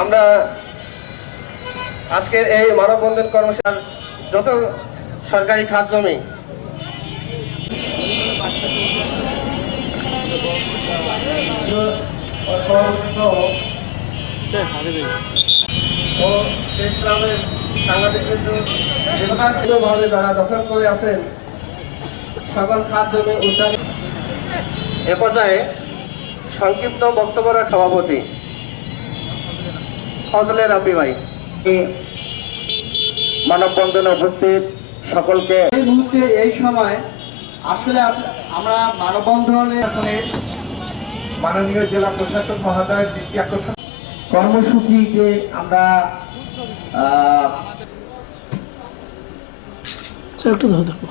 আমরা আজকের এই মানববন্ধন কর্মশালার যত সরকারি খাত জমি, ও সাংবাদিকবৃন্দ যারা দখল করে সকল এ পর্যায়ে সংক্ষিপ্ত বক্তব্য সভাপতি। ফজলে রাব্বি ভাই। মানববন্ধনে উপস্থিত সকলকে। এই মুহূর্তে এই সময় আসলে আমরা মানববন্ধনে মাননীয় জেলা প্রশাসক মহোদয়ের দৃষ্টি আকর্ষণ কর্মসূচিতে আমরা আহ, একটু ধরে দেখো।